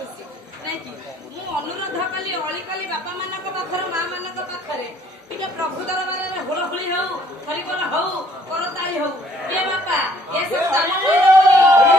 खुशी नहीं कि मु अनुरोध कली अली कली बापा मानक पाखरे मां मानक पाखरे टिके प्रभु दरबार रे हुलहुली हो हरिबोल हो करताली हो ए बापा ए सब दान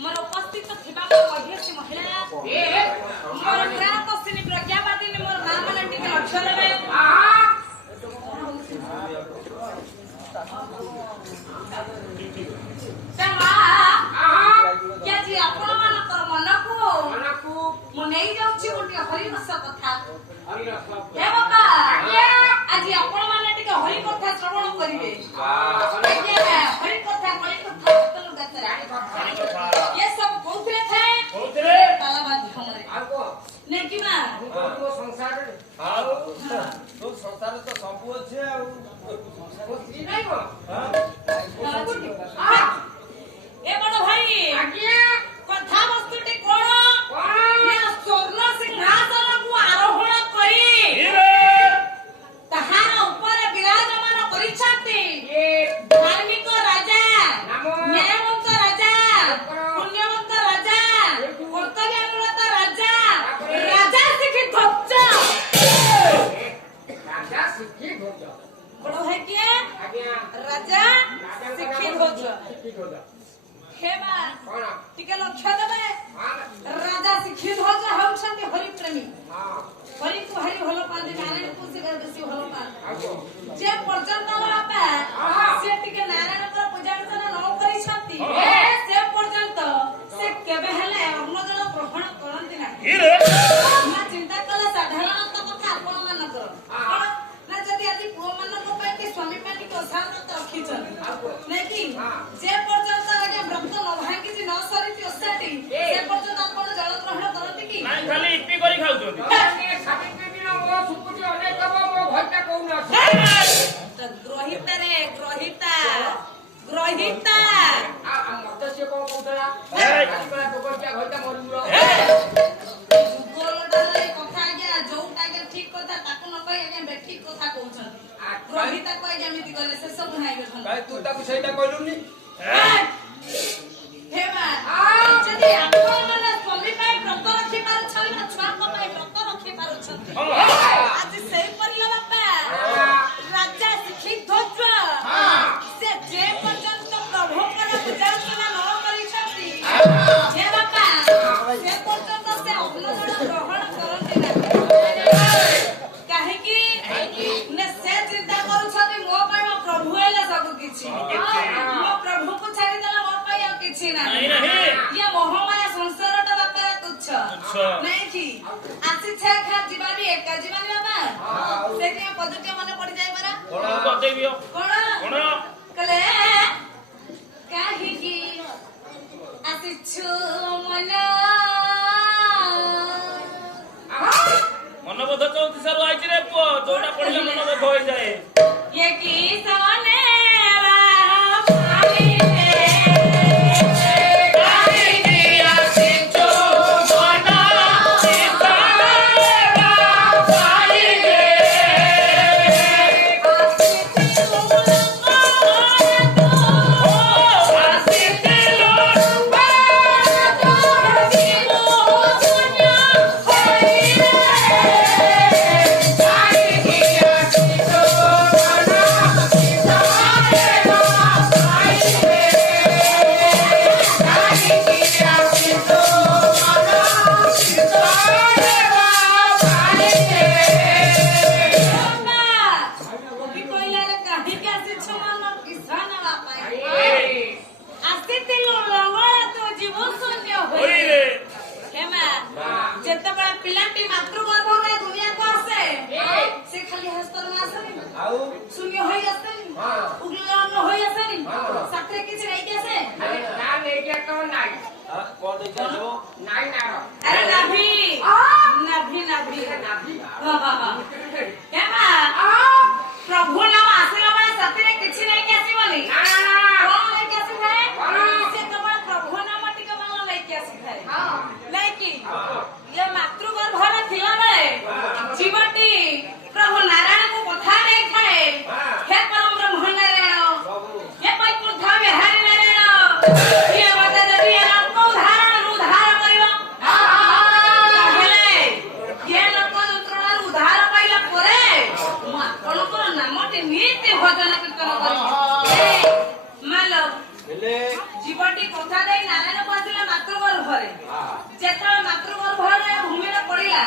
मोर उपस्थित थिबा मध्यस्थी महिला मोर ग्राहक श्री प्रज्ञावादी मोर मां माने टिके लक्ष्य लेबे क्या जी आपण मानकर मनकु मु नै जाउछि गोटे हरि रस कथा हे बाबा आज आपण माने टिके हरि कथा श्रवण करिवे हरि कथा कଳି कथा तनु गतरा ये सब कोथरे थे तालाबाद हमरे आको ने कि मा तो संसार आउ तो संसार तो सब अछि आ स्त्री नै को हां ए बड़ भाई आज्ञा कथा वस्तुटी कोन ये स्वर्ण सिंहासन को आरोहण करी तहार ऊपर विराजमान करिछाती ये धार्मिक राजा न्यायवंत राजा पुण्यवंत राजा कर्तव्यनिरत राजा राजा शिखी ध्वज बड़ भाई के राजा शिखी ध्वज हेबा टिके लक्ष्य देबे राजा शिखी ध्वज होउछन्ते हरि प्रेमी हरि को हरि भलो पांदे नारायण को से बेसी भलो पांदे जे पर्यंत बापा से टिके नारायण को पूजा अर्चना न करि छथि से पर्यंत से केबे हेले अन्न जल ग्रहण करंती ना ना चिंता कला साधारण तो कथा आपण मान कर ना जदी आदि पुओ मान को पे स्वामी पाटी को साथ रखि छन नै कि जे पर्यंत आगे व्रत न भांगी जी न सरी ओसाटी से पर्यंत आपण जल ग्रहण करंती कि नाही खाली इपी करी खाउछोती सावित्री दिन मो सुपुजी अनेक तब मो घरटा कोन अछि ग्रहिता रे ग्रहिता ग्रहिता आ मते से को कोतला खाली बड़ा गोबर क्या घरटा मरुरो गोलटा रे कथा गया जोटा के ठीक कथा ताको न कहि आगे बेठी कथा कहउछन ग्रहिता कहि जेमिति गले से सब नाही गथन भाई तू ताको सेटा कहलुनी हेबा जदी आपण माने स्वामी पाई व्रत रखि पारु छन ना छुआ को पाई व्रत रखि पारु छन आज सेई परिला बापा राजा शिखी ध्वज से जे पर्यंत प्रभु कर पूजा अर्चना न करि छथि हे बापा से पर्यंत से अग्न जल ग्रहण करंती ना काहे कि ने से चिंता करू छथि मो पाई मो प्रभु हेले सब किछि मो प्रभु को छाड़ी देला मो पाई आ किछि ना ये मोहमाया संसारटा बापा तुच्छ नहीं कि आसी छे खा जीवानी एक जीवानी बाबा से के पद्धति माने पड़ी जाय परा कोन पद्धति कोन कले कौन देखे जो ନାଇଁ ନାର अरे नाभि नाभि नाभि ନାଭି हाँ हाँ हाँ क्या बा प्रभु नाम आसिला बा सतीरे किछि नहीं के आसीबनी ନା ନା ନା कौन नहीं के आसी है कौन? से केवल प्रभु नाम टिके मानो नहीं के आसी है नहीं की ये मातृगर्भर थिला बेले जीवटी प्रभु नारायण को कथा नहीं थाए हे परम ब्रह्म नारायण ये कोई कुर्धा बिहारी नारायण ये बात जदी नाम को उदाहरण उद्धार करियो हेले ये लोक यंत्रणा उद्धार पाइला परे आपनकर नामटी नीति भजन कीर्तन करी मालो मिले जीवटी कथा देई नारायण को आसिला मातृगर्भरे जेतବେଳେ मातृगर्भरे भूमिरे पड़िला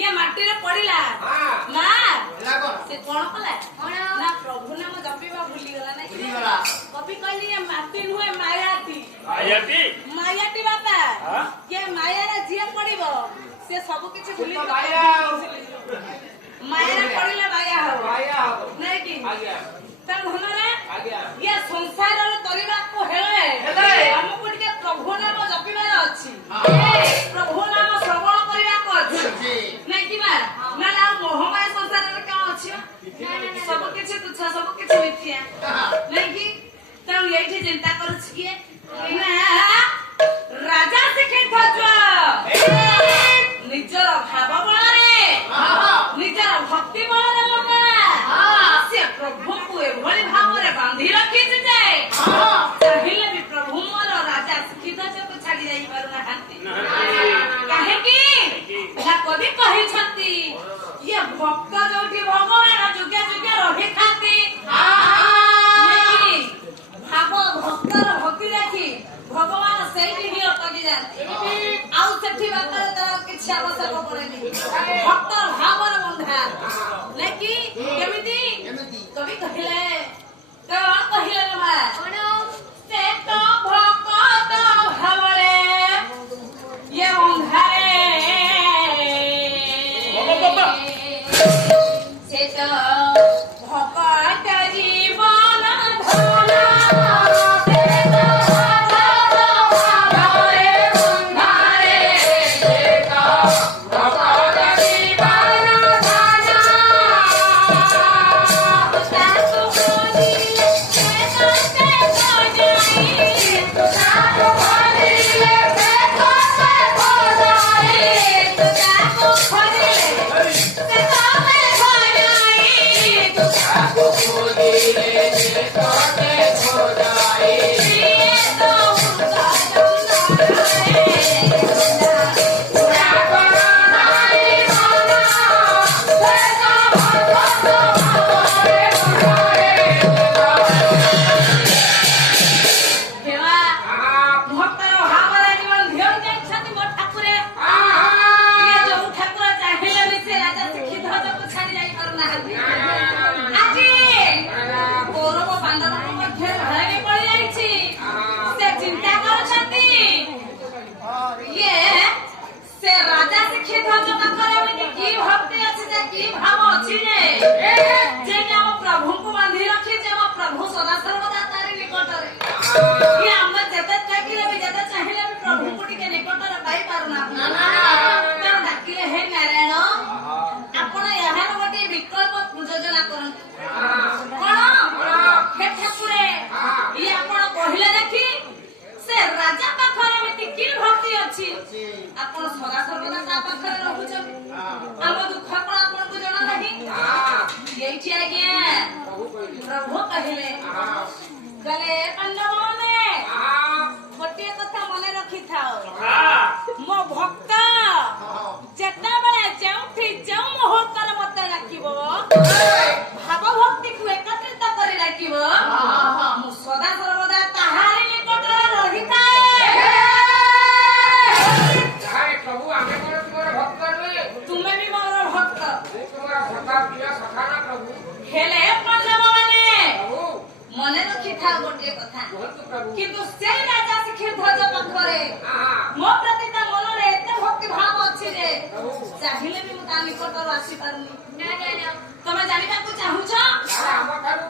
ये माटी रे पड़िला ना से कोन कला ना प्रभु नाम जपिबा भूली गला नै ଭୁଲିଗଲା कवि कहली ये माटी नुहे मायाती आयती मायाटी बापा हाँ? ये माया रे जिए पड़िबो से सब किछि भूली ତ ବାୟା माया रे पड़िला माया हो ବାୟା ହବ नै की ଆଜ୍ଞା त भनरे ଆଜ୍ଞା ये संसार रे तरिबा को हेले हेले। हमको टिके प्रभु नाम जपिबार अछि प्रभु नाम श्रवण करिबा को अछि नहीं कि बा ना ना मोहमाया संसार रे का अछि सब किछि तुच्छ सब किछि मिथ्या नहीं कि त एठी चिंता करछ कि ना राजा शिक्षित भज निजर भाव बଳରେ निजर भक्ति बଳରେ लगा से प्रभु को एभଳି भाବରେ बांधी रଖିଛି ଯେ ଚାହିଁଲେ ବି ପ୍ରଭୁ ମୋର ରାଜା ଶିକ୍ଷିତ ଜକୁ ଛାଡି ଯାଇ ପାରୁନାହାନ୍ତି କାହିଁକି ଏହା କବି କହିଛନ୍ତି ଇଏ ଭକ୍ତ ଯୋଉଠି ଭଗବାନ ଯୁଗେ ଯୁଗେ ରହିଥାନ୍ତି ଭାବ ଭକ୍ତର ଭକ୍ତି ଦେଖି ଭଗବାନ ସେଇଠି ହିଁ ଅଟକି ଯାଆନ୍ତି ଆଉ ସେଠି ବାଟରେ ତାର କିଛି ଆବଶ୍ୟକ ପଡେନି ଭକ୍ତର ଭାବର ବନ୍ଧା ନାକି କେମିତି କବି କହିଲେ କଣ କହିଲେ ମା ସେ ତ ଭକ୍ତ ଭାବରେ ଇଏ ବନ୍ଧାରେ ସେ ତ ଭକ୍ତ ଜୀବନ ଧନ प्रभु कहले गले पंडवने गोटे कथा मने रखी थाओ मो भक्त जेता बेले जेउठी जेउ मुहूर्त मते राखिबो भाव भक्ति को एकत्रित करी राखिबो मु सदा सर्वदा ताहारी निकट रहिताए ତାହାରେ ପ୍ରଭୁ ଆମେ କଣ ତୁମର ଭକ୍ତ ନୁହେଁ तुमे भी मोर भक्त ତୁମର ଭକ୍ତ ପ୍ରିୟ ସଖା ନା ପ୍ରଭୁ हेले पंडवने ପ୍ରଭୁ मने रखी था गोटे कथा କୁହନ୍ତୁ ପ୍ରଭୁ किंतु से राजा शिखर ध्वज पाखरे ହଁ मो प्रति ता मनरे एते भक्ति भाव अछि जे चाहिले भी मु ता निकट आसी पारुनी तमे जानिबा को चाहू छ ଆମ ଠାରୁ